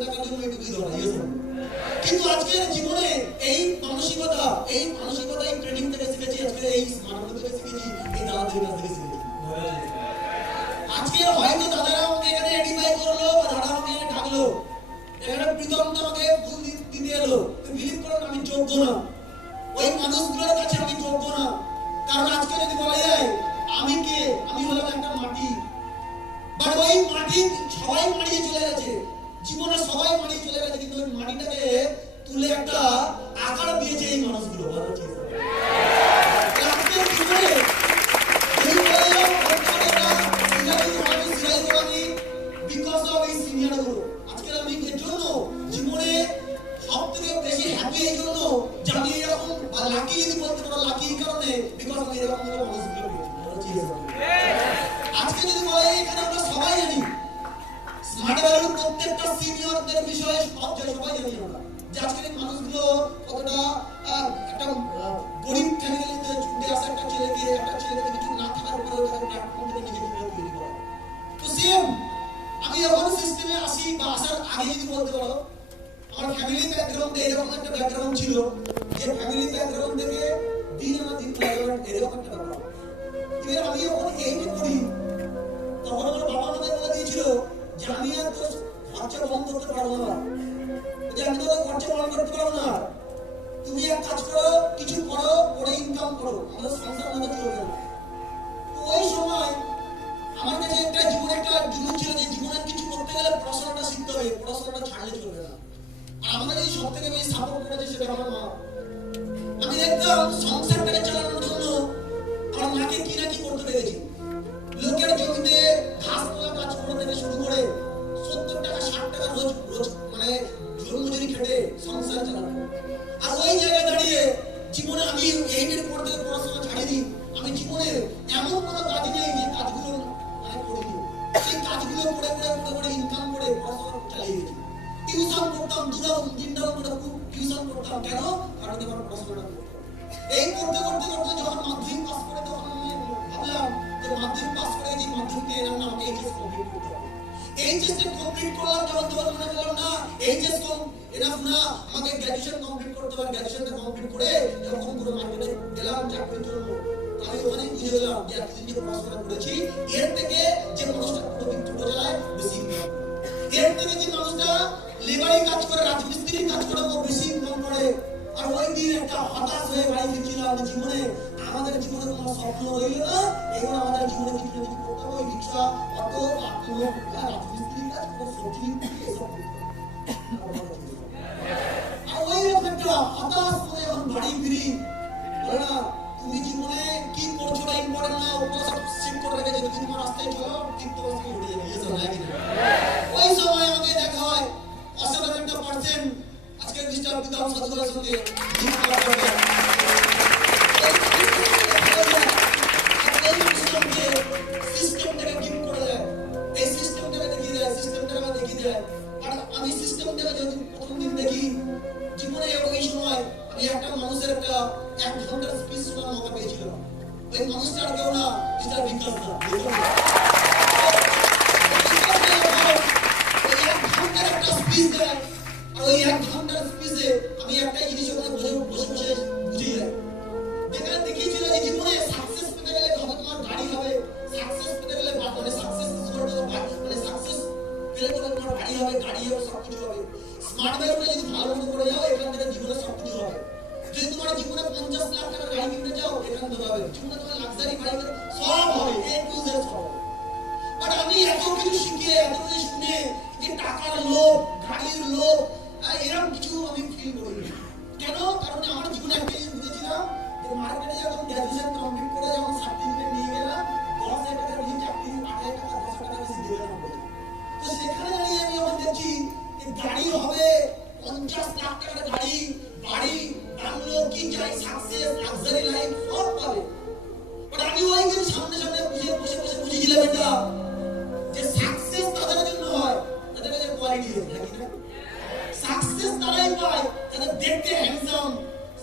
থাকার জন্য এটুকুই ধরা গিয়েছে। কিন্তু আজকের জীবনে এই মানসিকতা ট্রেনিং থেকে শিখেছি, আজকে এই স্মার্ট থেকে শিখেছি, এই দাদাদের কাছ থেকে শিখেছি। আজকে হয়তো দাদারা আমাকে এখানে এডিফাই করলো বা দাদা আমাকে এখানে ডাকলো, এখানে প্রীতম আমাকে ফুল দিতে এলো, বিলিভ করুন আমি যোগ্য না, ওই মানুষগুলোর কাছে আমি যোগ্য না। কারণ আজকে যদি বলা যায় আমি কে, আমি হলাম একটা মাটি, বাট ওই মাটি সবাই মারিয়ে চলে গেছে, জীবনে সবাই মারিয়ে চলে গেছে, কিন্তু ওই মাটিটাকে তুলে একটা আকার দিয়েছে এই মানুষগুলো। আজকে আমি এর জন্য জীবনে সব থেকে বেশি হ্যাপি এই জন্য যে আমি এরকম লাকি, যদি বলতে পারো লাকি এই কারণে, বিকজ আমি এরকম মানুষগুলো আজকে যদি বলা যায় এখানে আমরা সবাই জানি স্মার্ট ভ্যালুর প্রত্যেকটা সিনিয়রদের বিষয়ে সবাই জানি আমরা যে আজকের এই মানুষগুলো কতটা একটা গরিব ফ্যামিলিতে ছুটে আসা একটা ছেলেকে কিছু না থাকার পরেও তাকে প্ল্যাটফর্ম থেকে নিজেকে তৈরি করা। তো সেম আমি যখন সিস্টেমে আসি বা আসার আগে যদি বলতে পারো আমার ফ্যামিলি ব্যাকগ্রাউন্ডে এরকম একটা ব্যাকগ্রাউন্ড ছিল, যে ফ্যামিলি ব্যাকগ্রাউন্ড থেকে দিন এরকম একটা ব্যাপার। এবার আমি যখন এইটা করি তখন আমার বাবা আমাকে বলে দিয়েছিল যে আমি আর তো খরচা বন্ধ করতে পারবো না, যে আমি তো খরচা বন্ধ করতে পারবো না, তুমি এক কাজ করো, কিছু করো, করে ইনকাম করো, আমাদের সংসার আমাদের চলবে না। তো ওই সময় আমার কাছে একটা জীবনে একটা জুনুন ছিল যে জীবনে কিছু করতে গেলে পড়াশোনাটা শিখতে হবে, পড়াশোনাটা ছাড়লে চলবে না। আর আমাদের এই সব থেকে বেশি সাপোর্ট করেছে সেটা আমার মা। আমি দেখতাম সংসারটাকে চালানোর জন্য আমার মাকে কি না কি করতে দেখেছি, লোকের জমিতে ঘাস তোলা কাজ করা থেকে শুরু করে 70 টাকা 60 টাকা রোজ মানে জন্মজুরি খেটে সংসার চালানো। আর ওই জায়গায় দাঁড়িয়ে জীবনে আমি এইটের পর থেকে পড়াশোনা ছাড়িনি, আমি জীবনে এমন কোনো কাজ নেই যে কাজগুলো মানে করিনি, সেই কাজগুলো করে ইনকাম করে পড়াশোনা চালিয়ে গেছি। টিউশন করতাম, দিনটাও করে টিউশন করতাম, কেন? কারণ আমার পড়াশোনা করতাম। এই করতে যখন মাধ্যমিক পাস করে তখন আমি ভাবলাম যে মাধ্যমিক পাস করে যে মাধ্যমিকে এলাম না, আমাকে এইচএস কমপ্লিট করতে হবে। এইচএস কমপ্লিট করলাম যখন মনে করলাম না এইচএস এনাফ না, আমাকে গ্র্যাজুয়েশন কমপ্লিট করতে হবে। গ্র্যাজুয়েশনটা কমপ্লিট করে যখন পুরো মার্কেটে গেলাম চাকরির জন্য, আমি ওখানে বুঝে গেলাম যে এতদিন যে পড়াশোনা করেছি এর থেকে যে মানুষটা ছোট চালায় বেশি ইনকাম, এর থেকে যে মানুষটা লেবারি কাজ করে রাজমিস্ত্রি কাজ করে ও বেশি ইনকাম করে। আর ওই দিন একটা হতাশ হয়ে বাড়ি ফিরছিলাম, জীবনে আমাদের জীবনে কোনো স্বপ্ন রইল না, এবার আমাদের জীবনে কিছু না কিছু করতে হবে, রিক্সা অটো রাজমিস্ত্রি কাজ করে সবজি এসব আর ওই রকম একটা হতাশ করে যখন বাড়ি ফিরি, বলে না তুমি জীবনে কি করছো না ইম্পর্টেন্ট না, ওগুলো সব সেট করে রেখেছে, তুমি তোমার রাস্তায় চলো ঠিক তোমার সঙ্গে ঘুরে যাবে, এসব লাগে না। ওই সময় আমাকে দেখা হয় অসাধারণ একটা পার্সেন্ট আজকে মিস্টার প্রীতম সাধুর সঙ্গে সিস্টেমটাকে গিফট করে দেয়, এই সিস্টেমটাকে দেখিয়ে দেয়, সিস্টেমটাকে দেখিয়ে দেয়। আর আমি সিস্টেমটাকে যদি প্রথম দিন দেখি জীবনে ওই সময় আমি একটা মানুষের একটা 1 ঘন্টার স্পিচ শোনার মৌকা পেয়েছিলাম। ওই মানুষটা আর কেউ না, মিস্টার বিকাশ দা। একটা স্পিচ দেয়, আর ওই 1 ঘন্টার স্পিচে আমি একটা জিনিস ওখানে বসে বুঝে যাই। যেখানে দেখিয়েছিল যে জীবনে সাকসেস পেতে গেলে হবে তোমার গাড়ি হবে, সাকসেস পেতে গেলে মানে সাকসেস মানে সাকসেস পেলে তোমার বাড়ি হবে, গাড়ি হবে, সবকিছু হবে। স্মার্ট ভ্যালুটা যদি ভালো মতো করে যাও এখান থেকে জীবনে সবকিছু হবে। যদি তোমার জীবনে 50 লাখ টাকার গাড়ি কিনতে যাও এখান থেকে হবে, জীবনে তোমার লাক্সারি গাড়ি সব হবে, এ টু জেড সব হবে। বাট আমি এত কিছু শিখে এত কিছু শুনে যে টাকার লোভ, গাড়ির লোভ এরকম কিছু আমি ফিল করি। কেন? কারণ আমার জীবনে একটা জিনিস বুঝেছিলাম যে মার্কেটে যখন গ্র্যাজুয়েশন কমপ্লিট করে যখন সার্টিফিকেট নিয়ে গেলাম 10,000 টাকার বেশি চাকরি, 8,000 টাকা 10,000 টাকা বেশি দেবে না বলে। তো সেখানে দাঁড়িয়ে আমি যখন দেখছি যে গাড়ি হবে 50 লাখ টাকার গাড়ি, বাড়ি, বাংলো, কি চাই, সাকসেস, লাক্সারি লাইফ সব পাবে। বাট আমি ওই দিন সামনে বসে বুঝেছিলাম এটা যে সাকসেস তাদের জন্য হয় তাদের কাছে কোয়ালিটি আছে নাকি না। সাকসেস তারাই পায় যাদের দেখতে হ্যান্ডসাম,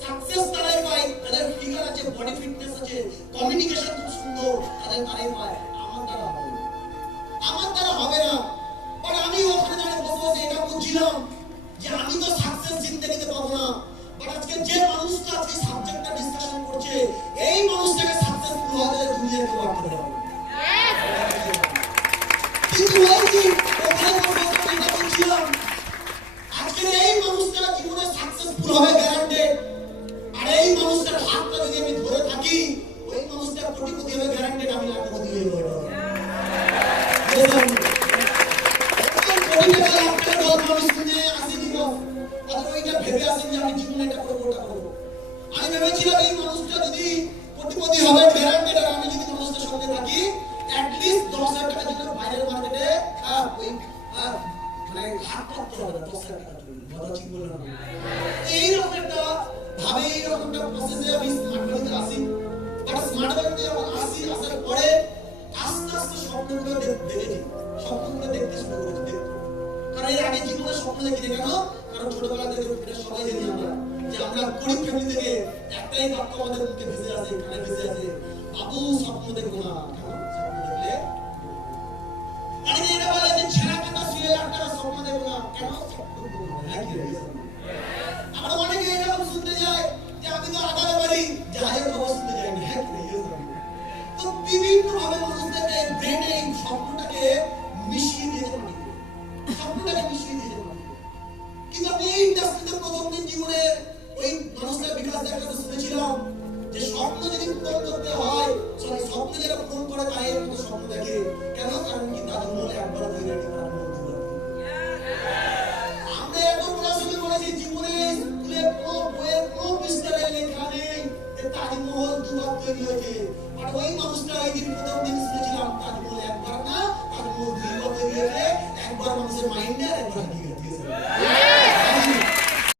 সাকসেস তারাই পায় যাদের ফিগার আছে, বডি ফিটনেস আছে, কমিউনিকেশন খুব সুন্দর, তারাই পায়। আমার দ্বারা হবে না। বাট আমি ওখানে দাঁড়িয়ে বসে এটা বুঝছি বুঝছিলাম যে আমি তো সাকসেস জিন্দেগিতে পাবো না, বাট আজকে যে মানুষটা আজকে সাবজেক্টটা ডিসকাশন করছে এই মানুষটাকে সাকসেসফুল হওয়া যায় দুনিয়াকে বাঁচতে হবে। কিন্তু ওই যে ওখানে কথা বলছিলাম আজকে এই মানুষটা জীবনে সাকসেসফুল হবে গ্যারান্টেড, আর এই মানুষটার হাতটা যদি আমি ধরে থাকি ওই মানুষটা কোটিপতি হবে গ্যারান্টেড, আমি লাখপতি হয়ে যাবো। আমি ভেবেছিলাম এই মানুষটা যদি কোটিপতি হবে গ্যারান্টেড, আর আমি যদি মানুষটার সঙ্গে থাকি অ্যাটলিস্ট 10,000 টাকার জন্য বাইরের মার্কেটে মানে হাত পাততে হবে 10,000 টাকার জন্য, কথা ঠিক বললাম না? এইরকম একটা ভাবে এইরকম একটা প্রসেসে আমি স্মার্ট ভ্যালিতে আসি। বাট স্মার্ট ভ্যালিতে যখন আসি, আসার পরে আস্তে আস্তে স্বপ্নগুলো দেখেছি, স্বপ্নগুলো দেখতে শুরু করেছি দেখতে। কারণ এর আগে জীবনে স্বপ্ন দেখিনি কেন? কারণ ছোটবেলা থেকে সবাই জানি আমরা যে আমরা গরিব ফ্যামিলি থেকে একটাই বাক্য আমাদের মুখে ভেসে আসে, কানে ভেসে আসে, বাবু স্বপ্ন দেখবো না। স্বপ্ন দেখলে অনেকে এটা বলে যে ছেঁড়া কাটা শুয়ে একটা স্বপ্ন দেখবো না, কেন স্বপ্ন দেখবো না? হ্যাঁ কি রে? আমরা অনেকে এরকম শুনতে যায় যে আমি তো আগামী বাড়ি যাই খবর শুনতে যাই না। হ্যাঁ কি রে? তো বিভিন্ন ভাবে মানুষদের ব্রেনে এই স্বপ্নটাকে মিশিয়ে দিয়েছে, স্বপ্নটাকে মিশিয়ে দিয়েছে। কিন্তু আমি এই ইন্ডাস্ট্রিতে প্রথম দিন জীবনে ওই মানুষটার বিকাশের কাছে শুনেছিলাম যে স্বপ্ন যদি পূরণ করতে হয়, স্বপ্ন যারা পূরণ করে তাই এর মতো স্বপ্ন দেখে। কেন? কারণ কি তাদের মনে একবার তৈরি হয় তার মনে দুবার। আমরা এত পড়াশোনা করেছি জীবনে, স্কুলে কোনো বইয়ের কোনো বিস্তারে লেখা নেই যে তাজমহল দুবার তৈরি হয়েছে। আর ওই মানুষটা এই দিন প্রথম দিন শুনেছিলাম তাজমহল একবার না, তাজমহল দুইবার তৈরি হয়েছে, একবার মানুষের মাইন্ডে আর একবার হারিয়ে গেছে।